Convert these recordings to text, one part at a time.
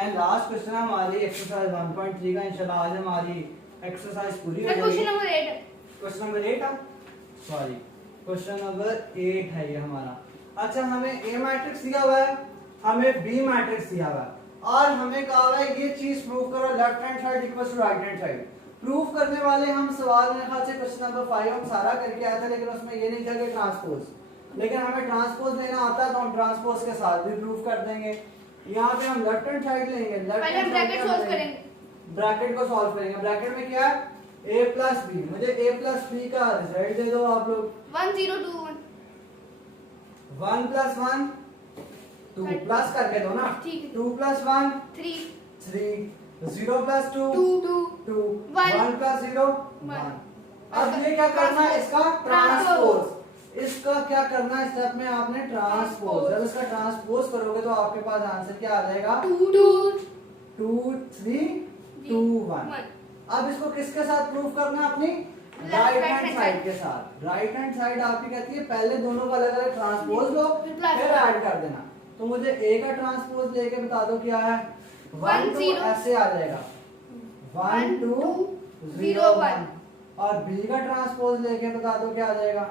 हैं last question है हमारी एक्सरसाइज 1.3 का। इंशाल्लाह आज हमारी एक्सरसाइज पूरी हो जाएगी। क्वेश्चन नंबर 8 है, सॉरी क्वेश्चन नंबर 8 है ये हमारा। अच्छा, हमें ए मैट्रिक्स दिया हुआ है, हमें बी मैट्रिक्स दिया हुआ है और हमें कहा हुआ है ये चीज प्रूव करो left hand side equals to right hand side. Prove करने वाले हम सवाल में ख्याल से क्वेश्चन नंबर 5 हम सारा करके आए थे, लेकिन उसमें ये नहीं था कि ट्रांसपोज, लेकिन हमें ट्रांसपोज लेना आता है तो हम ट्रांसपोज के साथ भी प्रूव कर देंगे। यहाँ पे हम लेफ्ट हैंड साइड लेंगे, लेफ्ट हैंड ब्रैकेट सॉल्व करेंगे, ब्रैकेट को सॉल्व करेंगे। ब्रैकेट में क्या है a प्लस बी, मुझे a प्लस बी का रिजल्ट दे दो आप लोग। 1 0 2 1 1 प्लस 1 2 प्लस करके दो ना, 2 प्लस 1 3 3 0 प्लस 2 2 1 प्लस 0 1। अब ये क्या करना है, इसका ट्रांसपोज, इसका क्या करना है स्टेप में आपने ट्रांसपोज। जब इसका ट्रांसपोज करोगे तो आपके पास आंसर क्या आ जाएगा 2 3 2 1। अब इसको किसके साथ प्रूव करना है, अपनी राइट हैंड साइड के साथ। राइट हैंड साइड आपकी कहती है पहले दोनों का अलग अलग ट्रांसपोज लो फिर ऐड कर देना। तो मुझे ए का ट्रांसपोज लेके बता दो क्या है, 1 2 ऐसे आ जाएगा 1 2 0 1। और बी का ट्रांसपोज लेके बता दो क्या आ जाएगा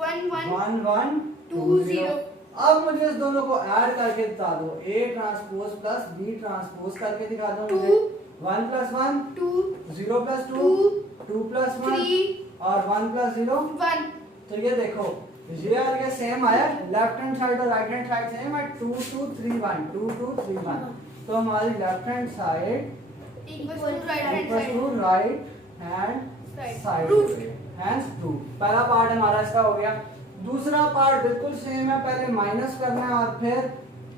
1 1 1 2 0। अब मुझे इस दोनों को ऐड करके बता दो, A transpose plus B transpose करके दिखा दो मुझे। 1 प्लस 1 2 0 प्लस 2 2 प्लस 1 और 1 प्लस 0 1। तो ये देखो ये और ये सेम आया, लेफ्ट हैंड साइड और राइट हैंड साइड सेम है, 2 2 3 1 2 2 3 1। तो हमारी left hand side equals to right hand equal side. To right hand side. Hence proof पहला पार्ट हमारा इसका हो गया। दूसरा पार्ट बिल्कुल सेम है, पहले माइनस करना है और फिर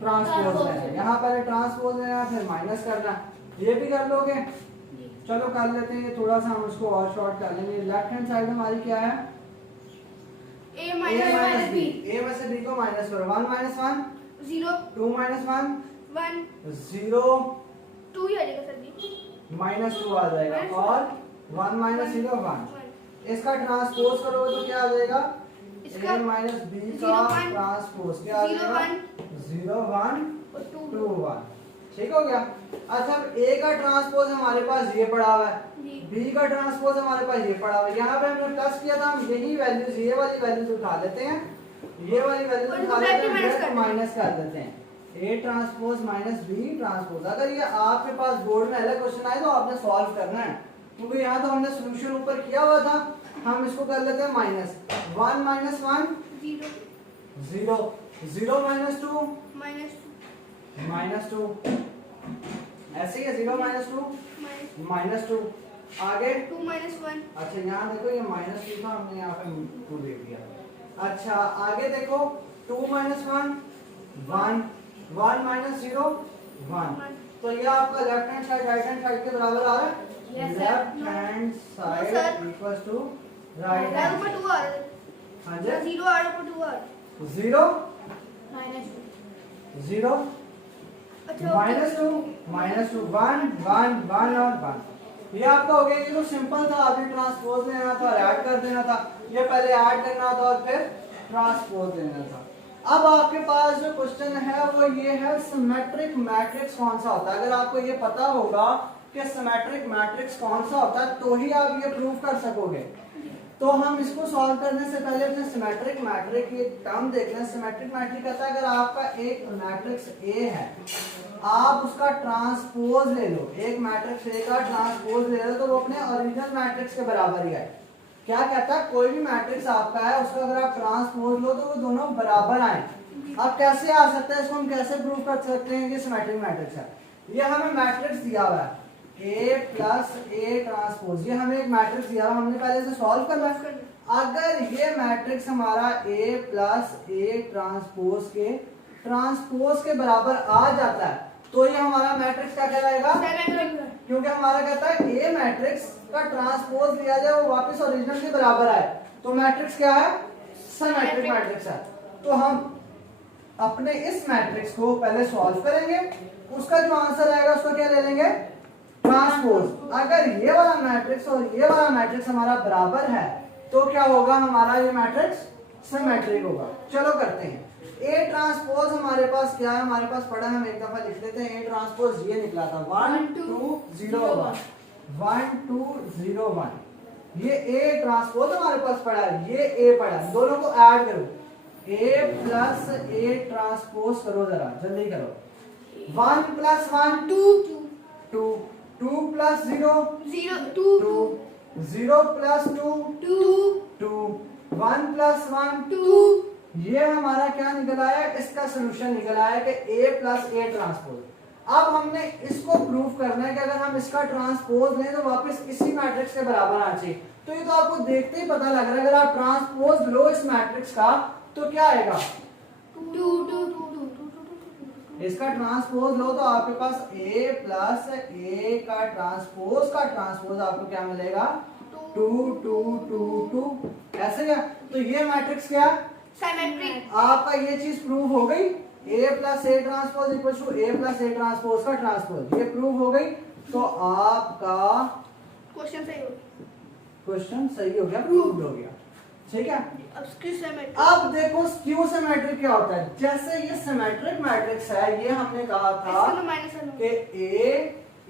ट्रांसपोज लेना है। यहाँ पहले ट्रांसपोज लेना है फिर माइनस करना है, ये भी कर लोगे। चलो कर लेते हैं, थोड़ा सा हम उसको और शॉर्ट कर लेंगे। लेफ्ट हैंड साइड हमारी क्या है a माइनस b। a में से b को माइनस करो, 1 माइनस 1 0 2 माइनस 1 1 0 2 ही आ जाएगा सर जी, माइनस 2 आ जाएगा और 1 माइनस 0 1। इसका ट्रांसपोज करोगे तो क्या आ जाएगा, इसका a माइनस b का ट्रांसपोज क्या आ जाएगा 0 1 2 1। ठीक हो गया। अच्छा, a का ट्रांसपोज हमारे पास ये पड़ा हुआ है, b का ट्रांसपोज हमारे पास ये पड़ा हुआ है। यहाँ पे हमने प्लस किया था, हम यही वैल्यूज ये वाली वैल्यूज उठा लेते हैं, ये वाली वैल्यूज उठा लेते हैं माइनस कर देते हैं। a transpose minus b transpose. अगर ये आपके पास बोर्ड में अलग क्वेश्चन आए तो आपने सॉल्व करना है, क्योंकि यहाँ तो हमने सॉल्यूशन ऊपर किया हुआ था। हम इसको कर लेते हैं माइनस 1 माइनस 1 0 0 माइनस 2 माइनस 2 ऐसे ही है, 0 माइनस 2 माइनस 2 आगे 2 माइनस 1। अच्छा यहाँ देखो ये माइनस 2 था, हमने यहाँ पे 2 दे दिया। अच्छा आगे देखो 2 माइनस 1 1 1 माइनस 0 1। तो ये आपका left hand side right hand side के बराबर आ रहा है। Left hand side equals to right hand. ऊपर 2 आ रहा है। हां जी 0 आ रहा है, ऊपर 2 आ रहा है। 0 माइनस 0 माइनस 2 माइनस 2 1 1 1 और 1। ये आपका हो गया। ये तो सिंपल था, अभी ट्रांसपोज लेना था और ऐड कर देना था। ये पहले ऐड करना था और फिर ट्रांसपोज लेना था। अब आपके पास जो क्वेश्चन है वो ये है, सिमेट्रिक मैट्रिक्स कौन सा होता है। अगर आपको ये पता होगा कि सिमेट्रिक मैट्रिक्स कौन सा होता है तो ही आप ये प्रूव कर सकोगे। तो हम इसको सॉल्व करने से पहले अपने सिमेट्रिक मैट्रिक ये टर्म देख लें। सिमेट्रिक मैट्रिक कहता है अगर आपका एक मैट्रिक्स A है, आप उसका ट्रांसपोज ले लो, एक मैट्रिक्स A का ट्रांसपोज ले लो तो वो अपने ओरिजिनल मैट्रिक्स के बराबर ही है। क्या कहता है, कोई भी मैट्रिक्स आपका है उसका अगर आप ट्रांसपोज लो तो वो दोनों बराबर आए। अब कैसे आ सकता है, इसको हम कैसे प्रूव कर सकते हैं कि सिमेट्रिक मैट्रिक्स है। ये हमें मैट्रिक्स दिया हुआ है A प्लस A ट्रांसपोज, ये हमें एक मैट्रिक्स दिया हुआ, हमने पहले इसे सॉल्व करना है। अगर ये मैट्रिक्स हमारा A प्लस A ट्रांसपोज के बराबर आ जाता है तो ये हमारा मैट्रिक्स क्या कहलाएगा, क्योंकि हमारा कहता है A मैट्रिक्स का ट्रांसपोज लिया जाए वो वापस ओरिजिनल के बराबर आए तो मैट्रिक्स क्या है, सिमेट्रिक मैट्रिक्स है। तो हम अपने इस मैट्रिक्स को पहले सॉल्व करेंगे, उसका जो आंसर आएगा उसको क्या ले लेंगे, ट्रांसपोज। अगर ये वाला मैट्रिक्स और ये वाला मैट्रिक्स हमारा बराबर है तो क्या होगा, हमारा ये मैट्रिक्स सिमेट्रिक होगा। चलो करते हैं। ए ट्रांसपोज हमारे पास क्या है, हमारे पास पड़ा है, हम एक दफा लिख लेते हैं। ए ट्रांसपोज ये निकला था 1 2 0 1 1 2 0 1। ये ए ट्रांसपोज हमारे पास पड़ा है, ये ए पड़ा है, दोनों को ऐड करो, ए प्लस ए ट्रांसपोज करो, जरा जल्दी करो। 1 प्लस 1 2 2 2 प्लस 0 0 2 2 0 प्लस 2 2 2 1 प्लस 1 2। ये हमारा क्या निकल आया, इसका सोल्यूशन निकल आया कि a प्लस ए ट्रांसपोज। अब हमने इसको प्रूव करना है कि अगर हम इसका ट्रांसपोज लें तो वापस इसी मैट्रिक्स के बराबर आना चाहिए। तो ये तो आपको देखते ही पता लग रहा है, अगर आप ट्रांसपोज लो इस मैट्रिक्स का तो क्या आएगा, 2 2 2 इसका ट्रांसपोज लो तो आपके पास a प्लस ए का ट्रांसपोज आपको क्या मिलेगा, 2 2 2 2। ऐसे क्या, तो ये मैट्रिक्स क्या, सिमेट्रिक। आपका ये चीज प्रूव हो गई, a plus A transpose equal to A plus A transpose का ट्रांसपोज, ये प्रूव हो गई। तो आपका क्वेश्चन सही हो क्वेश्चन सही हो गया, प्रूव हो गया, ठीक है। अब स्क्यू सिमेट्रिक। अब देखो स्क्यू सिमेट्रिक क्या होता है। जैसे ये सिमेट्रिक मैट्रिक्स है, ये हमने कहा था कि a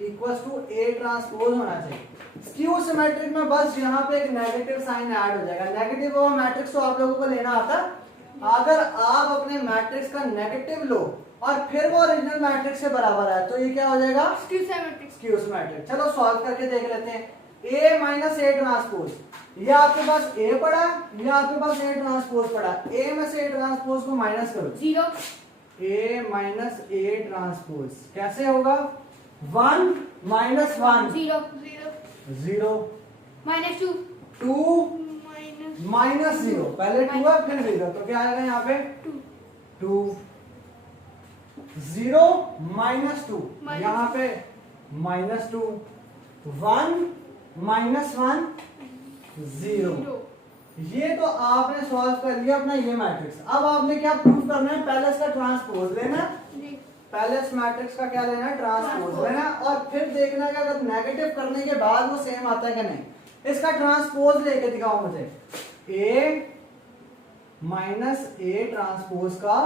equals to A transpose होना चाहिए। स्क्यू सिमेट्रिक में बस यहाँ पे एक नेगेटिव साइन ऐड हो जाएगा। नेगेटिव वो मैट्रिक्स तो आप लोगों को लेना आता है। अगर आप अपने मैट्रिक्स का नेगेटिव लो और फिर वो ओरिजिनल मैट्रिक्स के बराबर है तो ये क्या हो जाएगा, स्क्यू सिमेट्रिक। Skew symmetric. चलो सॉल्व करके देख लेते हैं। a माइनस ए ट्रांसपोज, ये आपके पास a पड़ा, ये आपके पास a ट्रांसपोज पड़ा। a में से a ट्रांसपोज को माइनस करो, 0 a माइनस ए ट्रांसपोज कैसे होगा, 1 माइनस 1 0 0 -2 2 माइनस माइनस 0, पहले 2 है फिर 0, तो क्या आएगा यहाँ पे 2 0 माइनस 2, यहाँ पे माइनस 2 1 माइनस 1 0। ये तो आपने सॉल्व कर लिया अपना ये मैट्रिक्स। अब आपने क्या प्रूव करना है, पहले इसका ट्रांसपोज लेना है, पहले इस मैट्रिक्स का क्या लेना है, ट्रांसपोज लेना है, और फिर देखना है कि अगर नेगेटिव करने के बाद वो सेम आता है कि नहीं। इसका ट्रांसपोज लेके दिखाओ मुझे, a माइनस ए ट्रांसपोज का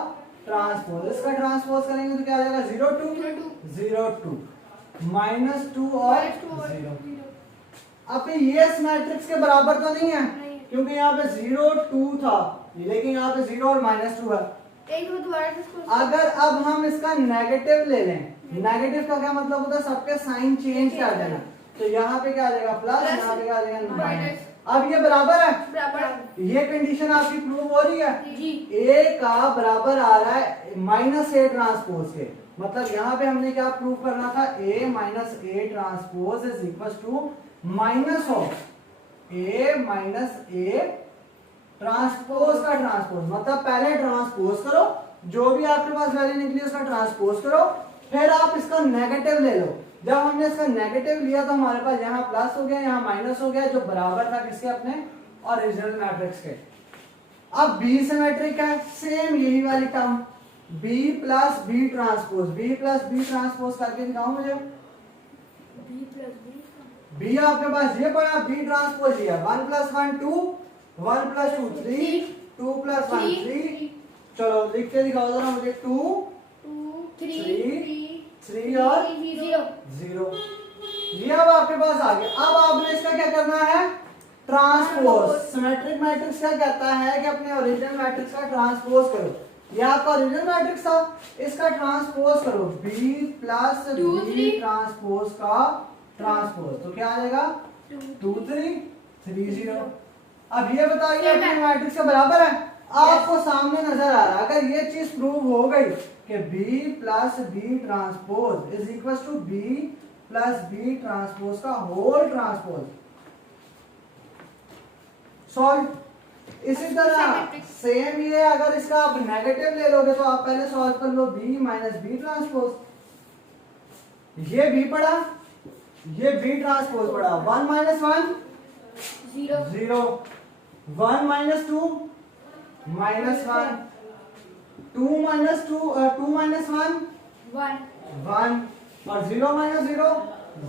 ट्रांसपोज, इसका ट्रांसपोज करेंगे तो क्या आ जाएगा, 0 2 0 2 माइनस 2 और 0। अब ये इस मैट्रिक्स के बराबर तो नहीं है, क्योंकि यहाँ पे 0 2 था, लेकिन यहाँ पे 0 और माइनस 2 है। अगर अब हम इसका नेगेटिव ले लें, नेगेटिव का क्या मतलब होता है, सबके साइन चेंज कर देना, तो यहाँ पे क्या आ जाएगा प्लस, यहाँ पे क्या आ जाएगा माइनस। अब ये बराबर है, ये कंडीशन आपकी प्रूव हो रही है। a का बराबर आ रहा है माइनस ए ट्रांसपोज के, मतलब यहाँ पे हमने क्या प्रूव करना था, a minus A transpose is equal to minus of a minus A transpose का ट्रांसपोज। मतलब पहले ट्रांसपोज करो, जो भी आपके पास वैल्यू निकली उसका ट्रांसपोज करो, फिर आप इसका नेगेटिव ले लो। जब हमने इसका नेगेटिव लिया तो हमारे पास यहाँ प्लस हो गया, यहाँ माइनस हो गया, जो बराबर था किसके, अपने ओरिजिनल मैट्रिक्स के। अब बी सिमेट्रिक है, सेम यही वाली term, b plus B transpose, b plus B transpose करके दिखाओ मुझे। b आपके पास ये पड़ा, b ट्रांसपोज ये 1 प्लस 1 2 1 प्लस 2 3 2 प्लस 1 3। चलो लिख के दिखाओ जरा मुझे, 2 3 और 0। ये अब आपके पास आ गया। अब आपने इसका क्या करना है, ट्रांसपोज। सिमेट्रिक मैट्रिक्स क्या कहता है कि अपने ओरिजिनल मैट्रिक्स का ट्रांसपोज करो। ये आपका ओरिजिनल मैट्रिक्स था, इसका ट्रांसपोज करो, b प्लस बी ट्रांसपोज का ट्रांसपोज, तो क्या आ जाएगा 2 3 3 0। अब ये बताइए अपने मैट्रिक्स के बराबर है, आपको सामने नजर आ रहा है। अगर ये चीज प्रूव हो गई कि b plus B transpose is equal to b plus B transpose का होल ट्रांसपोज, सॉल्व। इसी तरह सेम ये, अगर इसका आप नेगेटिव ले लोगे तो आप पहले सॉल्व कर लो b माइनस बी ट्रांसपोज। ये b पड़ा, ये b ट्रांसपोज पड़ा, 1 minus 1 0 1 minus 2 minus 1 2 minus 2 2 minus 1 1 और 0 माइनस 0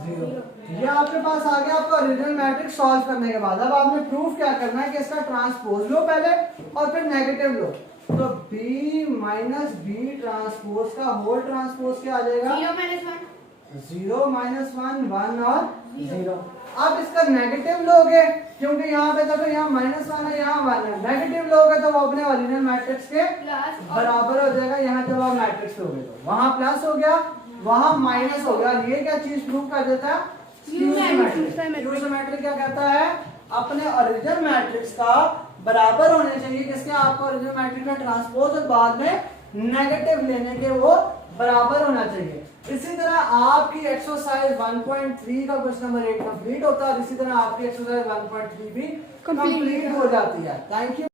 0। ये आपके पास आ गया आपका ओरिजिनल मैट्रिक्स सॉल्व करने के बाद। अब आपने प्रूफ क्या करना है कि इसका ट्रांसपोज लो पहले और फिर नेगेटिव लो। तो डी माइनस बी ट्रांसपोज का होल ट्रांसपोज क्या आ जाएगा? 0 minus 1. 0 माइनस 1 1 और 0। अब इसका नेगेटिव लोगे क्योंकि यहाँ पे तो यहाँ -1 है, यहाँ 1 है, नेगेटिव लोगे तो वो अपने ओरिजिनल मैट्रिक्स के Plus. बराबर हो जाएगा। यहाँ जब आप मैट्रिक्स लोगे तो वहां प्लस हो गया, वहां माइनस हो गया। ये क्या चीज प्रूव कर देता है? Skew symmetric. स्क्यू सिमेट्रिक क्या कहता है? अपने ओरिजिनल मैट्रिक्स का बराबर होने चाहिए किसके? आपका ओरिजिनल मैट्रिक्स का ट्रांसपोज और बाद में नेगेटिव लेने के वो बराबर होना चाहिए। इसी तरह आपकी एक्सरसाइज 1.3 का क्वेश्चन नंबर 8 कंप्लीट होता है और इसी तरह आपकी एक्सरसाइज 1.3 भी कंप्लीट हो जाती है। Thank you.